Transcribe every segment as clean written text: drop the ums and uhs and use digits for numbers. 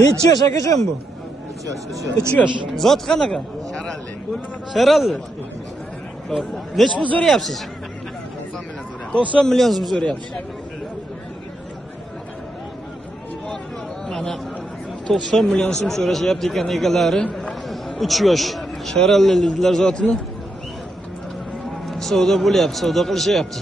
Necha yosh akajon bu? 3 yosh. Zot qanaqa? Sharalli. Xo'p. Nech pul so'rayapsiz? 90 million so'm so'rayapsiz. Mana 90 million so'm so'rashyapti ekan egalari. 3 yosh sharalliliklar zotini savdo bo'lyapti, savdo qilishyapti.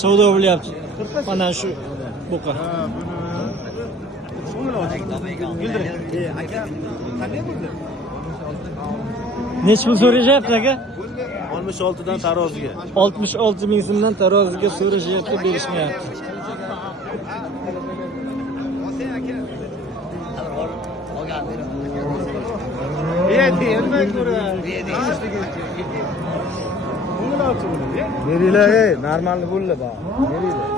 Savdo bo'lyapti. Mana shu buqa. Nech pul so'rayapti aka? 66 dan taroziga. 66 ming so'mdan taroziga so'rashyapti, berishmayapti. Beringlar, normalni bo'ldi ba. Beringlar.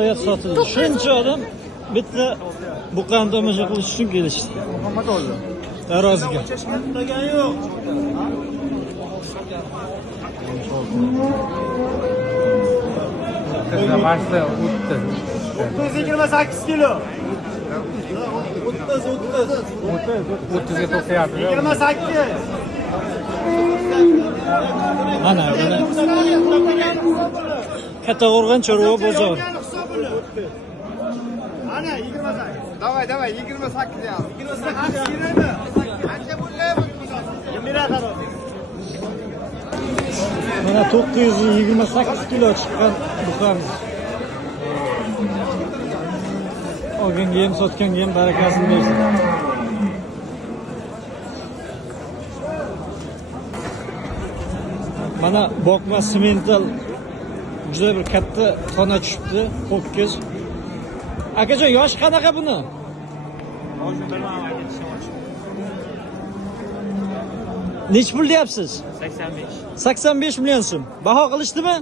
Oyoq sotildi. Shuncha odam bitta buqani tomosha qilish uchun kelishdi. Taroziga. Başta 28 kilo. 30'ga to'xtayapti. 28. Mana Kattaqo'rg'on chorva bozori. Ana 28. Давай, 28 yaz. 28 yuradi. Qancha bo'lyapti? Mana 928 kilo chiqqan buqamiz. Olganga ham sotganga ham barakasini bersin. Mana boqma semental juda bir katta xona tushibdi, ho'kiz. Akajon, yosh qanaqa buni? Nech pul deyapsiz? 85. 85 million so'm. Baho qilishdimi?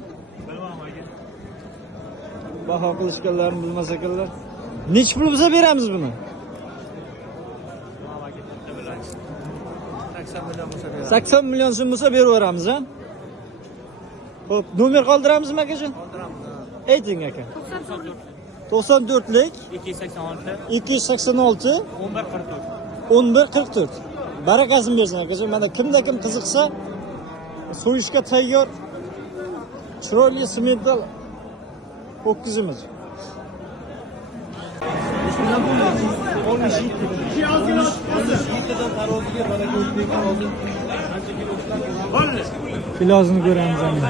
Baho qilishganlarini bilmas ekanlar. Nech pul biza beramiz buni? 80 million so'm bo'lsa beraveramiz, ha? Xo'p, nomer qoldiramizmi akajon? Qoldiramiz. Ayting aka. 94lik 286 1144. Barakasini bersin akajon. Mana kimda kim qiziqsa, so'yishga tayyor chiroyli semental ho'kizimiz. Filozini ko'ramiz endi.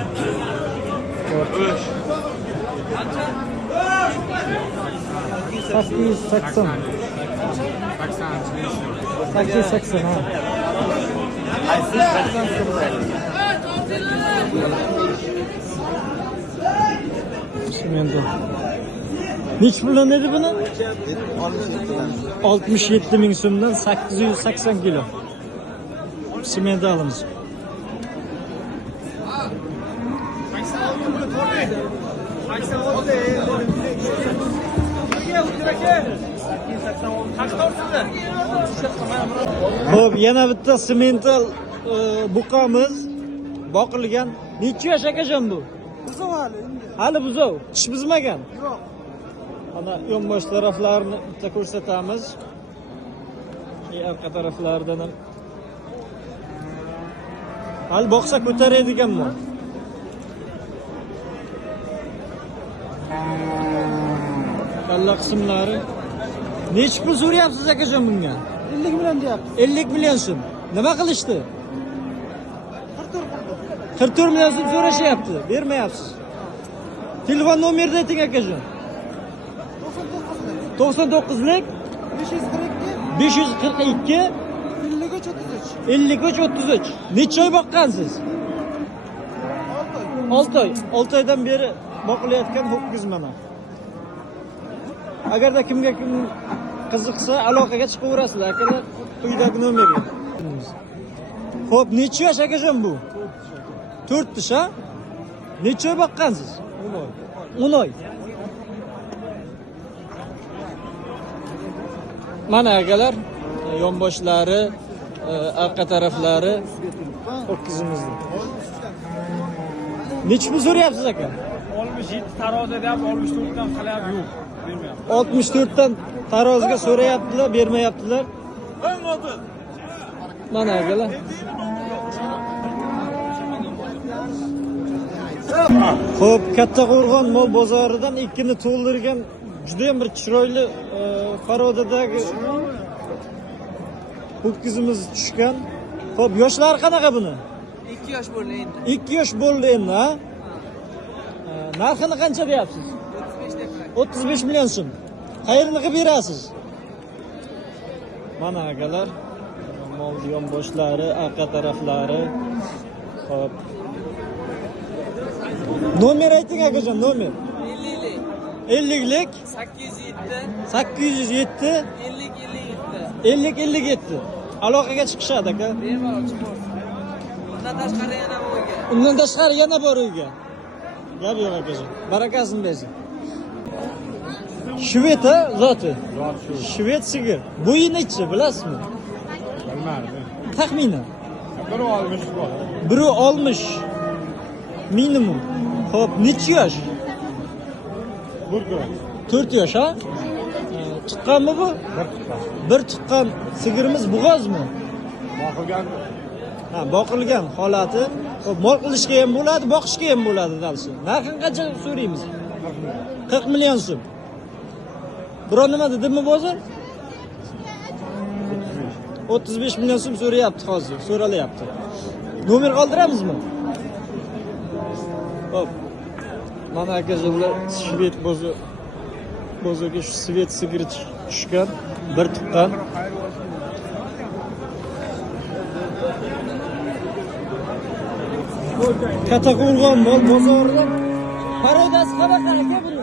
880. 880 ha. Semental. Nech puldan dedi buni? 67 ming so'mdan 880 kilo. Sementalimiz. Xo'p, yana bitta semental buqamiz boqilgan. Necha yosh akajon bu? Buzov hali. Hali buzov, tish buzmagan. Yo'q. Ana yonbosh taraflarini bitta ko'rsatamiz. Orqa taraflaridan ham. Hali boqsa ko'taradiganmi? Kalla qismlari. Nech pul so'rayapsiz akajon bunga? 50 million deyapti. 50 million so'm. Nima qilishdi? 44 million so'm so'rashyapti, bermayapsiz. Telefon nomerini ayting akajon. 99lik 542 53 33. Necha oy boqqansiz? 6 oy. 6 oydan beri boqilayotgan ho'kiz mana. Agarda kimga kim qiziqsa aloqaga chiqaverasizlar akalar, quyidagi nomerga. Xo'p, necha yosh akajon bu? 4 tish ha? Necha oy boqqansiz? 10 oy. Mana akalar, yonboshlari, arqa taraflari ho'kizimizni. Nechi pul so'rayapsiz aka? 67 tarozida ham 64 dan qilyapti, yo'q. Bermayapti. 64 dan taroziga so'rayaptilar, bermayaptilar. Mana akalar. Xo'p, Kattaqo'rg'on mol bozoridan ikkini to'ldirgan juda ham bir chiroyli farodadagi ho'kizimiz tushgan. Xo'p, yoshlari qanaqa buni? 2 yosh bo'ldi endi. 2 yosh bo'ldi endi, ha? Narxini qancha deyapsiz? 35 deb. 35 million so'm. Qayerni qilib berasiz? Mana akalar, mol yonboshlari, arqa taraflari. Xo'p. Nomer ayting akajon, nomer. 50lik 807 807 50 57. 50 57. Aloqaga chiqishadi aka. Bemalol chiqamiz. Undan tashqari yana o'yga. Undan tashqari yana bor uyga. Gap yo'q akajon. Barakasini bersin. Shved ha, zoti. Shved sigir. Bo'yi nechi, bilasizmi? Bilmadim. Taxminan. Biri olmuş bor. Biri 60 minimum. Xo'p, nechi yosh? Burgur. 4 yosh ha? Chiqqanmi bu? Bir chiqqan. Bir chiqqan sigirimiz bug'ozmi? Boqilgan. Ha, boqilgan holati. Xo'p, mol qilishga ham bo'ladi, boqishga ham bo'ladi dalsi. Narxini qancha so'raymiz? 40 million so'm. Biror nima dedimmi bozor? 35 million so'm so'rayapti hozir, so'ralayapti. Nomer qoldiramizmi? Hop. Mana akajonlar, shved bozorga shu shved sigiri tushgan, bir tuqqan. Kattaqo'rg'on mol bozoridan parodasi qanaqa aka buni?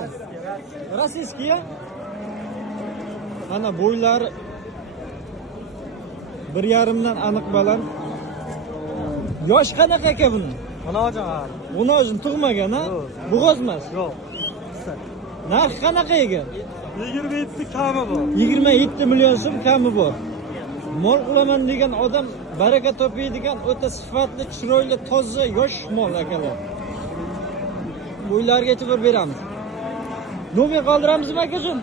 Rossiyskiya? Mana bo'ylari 1,5 dan aniq baland. Yosh qanaqa aka buni? Mana hojam. Buni o'zim tug'magan ha? Bug'ozmas. Yo'q. Narx qanaqa ekan? 27 kami bor. 27 million so'm kami bor. Mol qilaman degan odam baraka topadigan o'ta sifatli, chiroyli, toza, yosh mol akalar. Bo'ylariga e'tibor beramiz. Nomer qoldiramizmi akajon?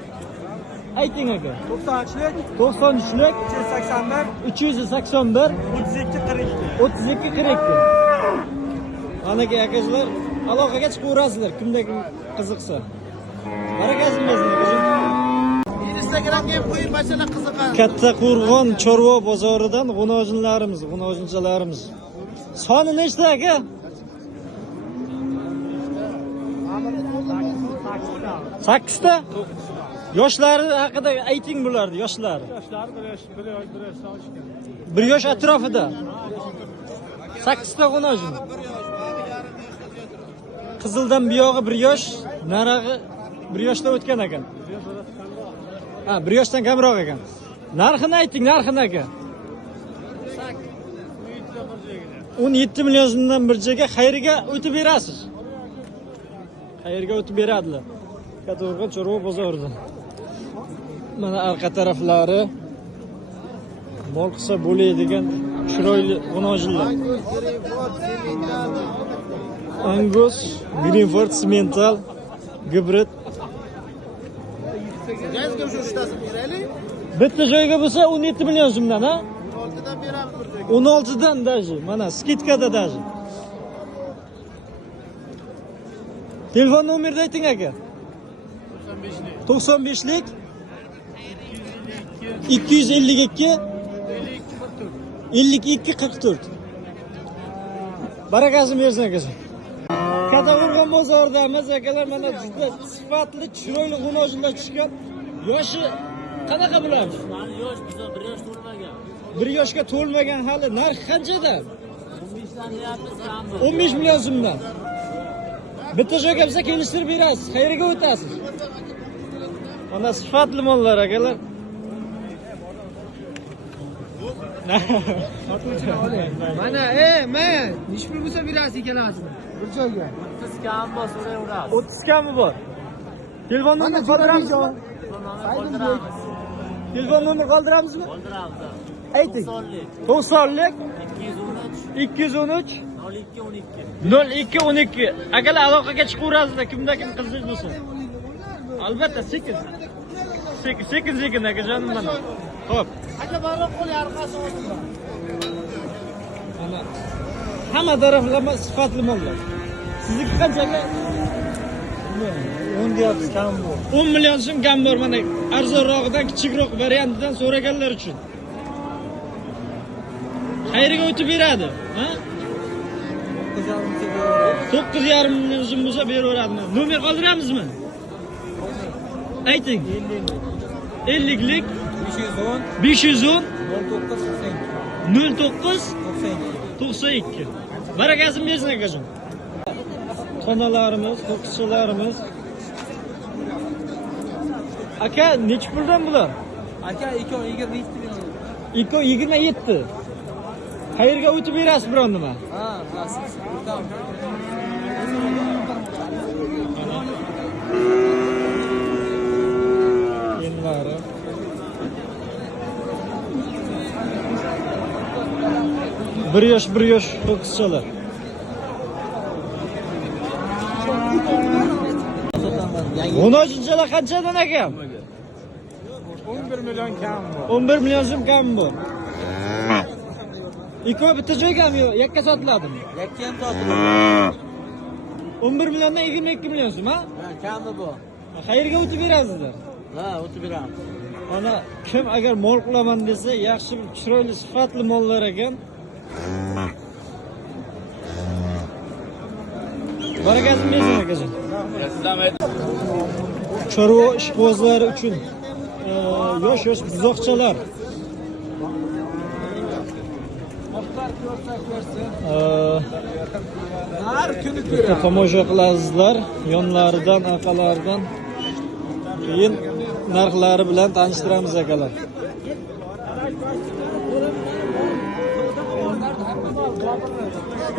Ayting aka. 93lik 93lik 381 381 32 42. 32 42. Anaka akalar, aloqaga chiqaverasizlar kimda kim qiziqsa. Barakasini bersin akajon. Instagramga ham qo'yib, mashina qiziqadi. Kattaqo'rg'on chorva bozoridan g'unojinlarimiz. Soni nechta aka? 8 ta. Yoshlari haqida ayting bularni, yoshlari. Yoshlari 1 yosh solishgan. 1 yosh atrofida. 8 ta g'unojin. Qizildan buyog'i 1 yosh, narag'i 1 yoshdan o'tgan ekan. Ha, 1 yoshdan kamroq ekan. Narxini ayting, narxini aka. 17 million so'mdan bir joyga xayriga o'tib berasiz. Xayriga o'tib beradilar. Kattaqo'rg'on chorva bozoridan. Mana arqa taraflari mol qilsa bo'ladigan chiroyli g'unojinlar. Angus, Greenford, Simmental, Gibrid. Gazga shu uchtasini beraylik. Bitta joyga bo'lsa 17 million so'mdan, ha? 16 dan beramiz bir joyga. 16 dan даже, mana skidkada даже. Telefon nomerini ayting aka. 95lik 252 52 44. Barakasini bersin akajon. Kattaqo'rg'on bozoridamiz akalar, mana juda sifatli, chiroyli g'unojinlar tushgan. Yoshi qanaqa bo'ladi? Yosh biza 1 yosh to'lmagan. 1 yoshga to'lmagan hali. Narx qanchadan? 15 dan deyapmiz kammi. 15 million so'mdan. Bitta joyga bo'lsa kelishtirib berasiz, qayerga o'tasiz? Mana sifatli mollar akalar. Mana, men, nechi pul bo'lsa berasiz ikkalasini. Bir joyga. 30 kam bor so'rayveramiz. 30 kami bor. Telefon nomerini qoldiramiz. Nomer qoldiramiz. Telefon nomer qoldiramizmi? Qoldiramiz. Ayting. 90lik 90lik 213 213 0212. 0212. Akalar aloqaga chiqaverasizlar, kimda kim qiziq bo'lsa. Albatta, sekin akajonim mana. Xo'p. Aka baroq qo'l yarqasi olsin. Mana hamma taraflama sifatli mollar. Sizniki qanchaga? 10 deyapsiz, kam bu. 10 million so'm kam bor mana. Arzonroqdan, kichikroq variantidan so'raganlar uchun. Qayerga o'tib beradi? Ha? 9,5 million so'm bo'lsa beraveradimi? Nomer qoldiramizmi? Ayting. 50lik 510 09 92. Barakasini bersin akajon. Xonalarimiz, qo'qischilarimiz. Aka, necha puldan bular? Aka 227 million. 227. Qayerga o'tib berasiz biron nima? Ha, bilasiz. Yenilari. Bir yosh qo'qischilar. O'nojinchilar qanchadan aka? 11 million kam bu. 11 million so'm kam bu. Ikkovi bitta joygami yo'q? Yakka sotiladimi? Yakka ham sotiladi. 11 milliondan 22 million so'm, ha? Ha, kami bu. Qayerga o'tib berasizlar? Ha, o'tib beramiz. Mana kim agar mol qilaman desa, yaxshi bir chiroyli sifatli mollar ekan. Barakasini bersin akajon. Chorva ishqibozlari uchun yosh buzoqchalar. Har kuni Tomosha qilasizlar, yonlaridan, orqalaridan. Keyin narxlari bilan tanishtiramiz akalar.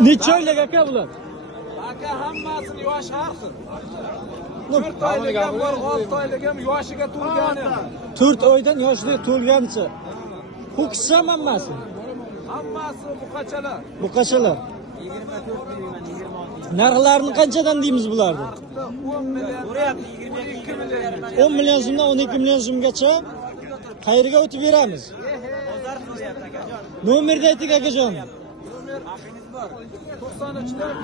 Necha oylik aka bular? Aka hammasini yoshi har xil. 4 oylik ham bor, 6 oylik ham yoshiga to'lgani. 4 oydan yoshli to'lganicha. Ho'kizcha hammasi. Hammasi buqachalar. Buqachalar. Narxlarini qanchadan deymiz bularni? 10 million, 22 million. 10 million so'mdan 12 million so'mgacha qayerga o'tib beramiz? Nomerni ayting akajon.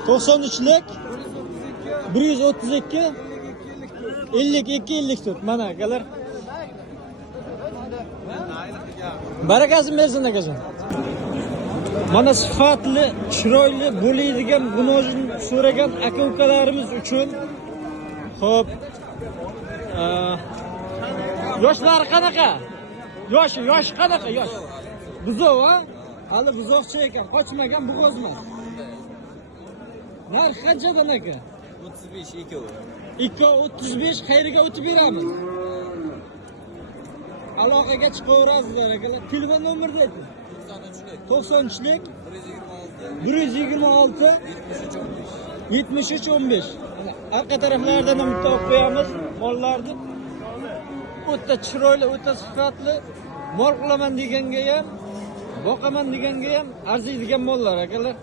93lik 132 52 54. Mana akalar. Barakasini bersin akajon. Mana sifatli, chiroyli bo'ladigan bunojin so'ragan aka-ukalarimiz uchun. Xo'p. Yoshlari qanaqa? Yosh qanaqa? Yosh. Buzoq, ha? Hali buzoqcha ekan, qochmagan bo'g'ozmas. Narx qanchadan aka? 35 ikkovi. 235 qayerga o'tib beramiz? Aloqaga chiqaverasizlar akalar. Telefon nomerni ayting. 93lik 126 73 15. Arqa taraflaridan ham bitta olib qo'yamiz mollarni. O'ta chiroyli, o'ta sifatli, mol qilaman deganga ham, boqaman deganga ham arziydigan mollar akalar.